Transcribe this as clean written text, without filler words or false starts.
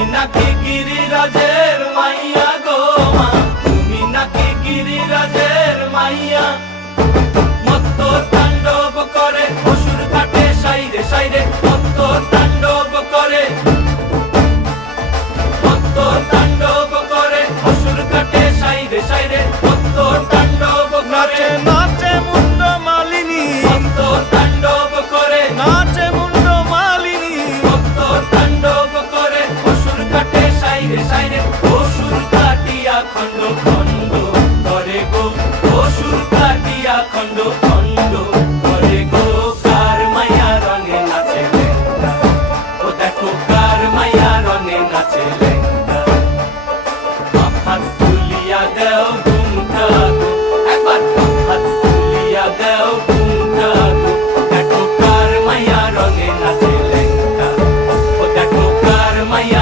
নাকি গিরিরাজের মাইয়া গো মা, তুমি নাকি গিরিরাজের মাইয়া। মত্ত তাণ্ডব করে অসুর কাটে সাইরে সাইরে।